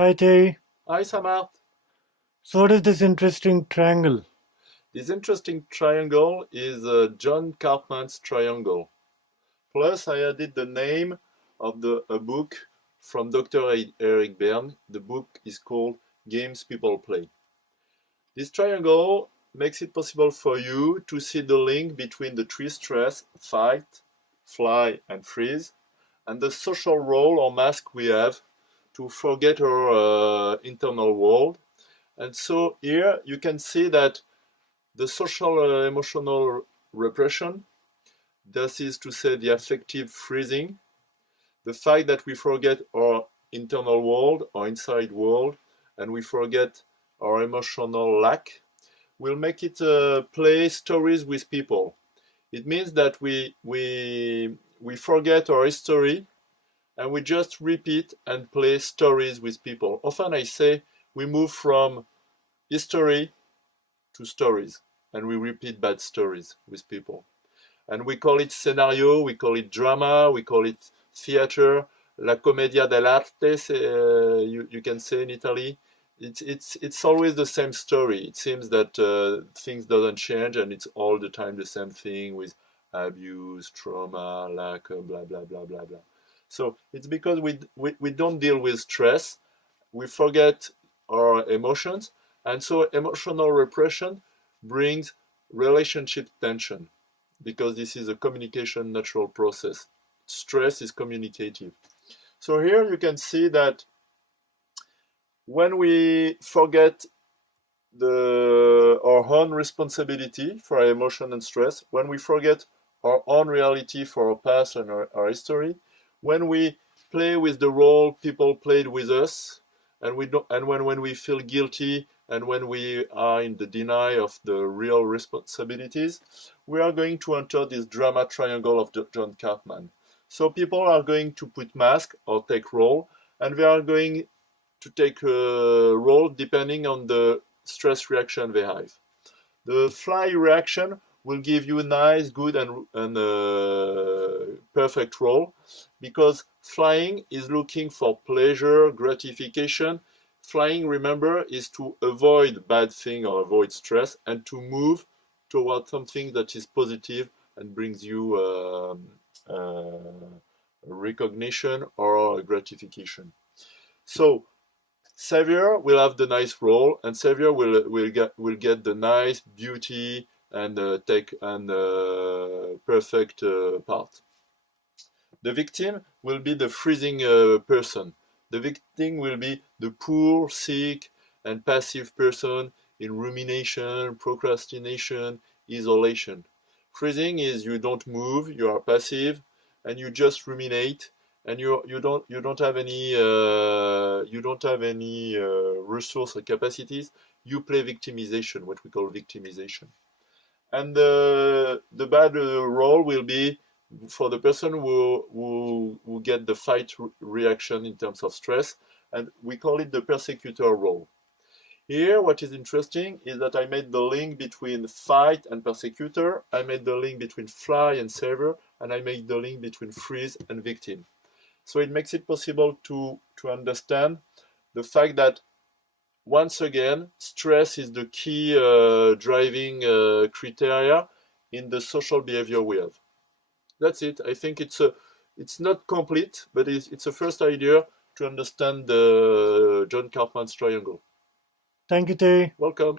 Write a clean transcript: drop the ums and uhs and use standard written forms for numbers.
Hi Terry. Hi, Samart. So what is this interesting triangle? This interesting triangle is John Cartman's triangle. Plus, I added the name of a book from Dr. Eric Berne. The book is called Games People Play. This triangle makes it possible for you to see the link between the three stress, fight, fly, and freeze, and the social role or mask we have to forget our internal world. And so here you can see that the social emotional repression, that is to say the affective freezing, the fact that we forget our internal world, our inside world, and we forget our emotional lack, will make it play stories with people. It means that we forget our history and we just repeat and play stories with people. Often I say we move from history to stories and we repeat bad stories with people. And we call it scenario, we call it drama, we call it theater, la commedia dell'arte, you can say in Italy. It's always the same story. It seems that things doesn't change and it's all the time the same thing with abuse, trauma, lack, blah, blah, blah, blah, blah. So it's because we don't deal with stress, we forget our emotions, and so emotional repression brings relationship tension because this is a communication natural process. Stress is communicative. So here you can see that when we forget our own responsibility for our emotion and stress, when we forget our own reality for our past and our history, when we play with the role people played with us, and we don't, and when we feel guilty and when we are in the denial of the real responsibilities, we are going to enter this drama triangle of John Cartman. So people are going to put mask or take role, and they are going to take a role depending on the stress reaction they have. The fly reaction will give you a nice, good, and perfect role because flying is looking for pleasure, gratification. Flying, remember, is to avoid bad thing or avoid stress and to move toward something that is positive and brings you recognition or gratification. So Savior will have the nice role, and Savior will get the nice beauty and take and perfect part. The victim will be the freezing person. The victim will be the poor, sick, and passive person in rumination, procrastination, isolation. Freezing is you don't move, you are passive, and you just ruminate, and you don't have any resource or capacities. You play victimization, what we call victimization. And the bad role will be for the person who get the fight reaction in terms of stress, and we call it the persecutor role. Here, what is interesting is that I made the link between fight and persecutor, I made the link between fly and savior, and I made the link between freeze and victim. So it makes it possible to understand the fact that once again, stress is the key driving criteria in the social behavior we have. That's it. I think it's not complete, but it's a first idea to understand the John Cartman's triangle. Thank you Terry. Welcome.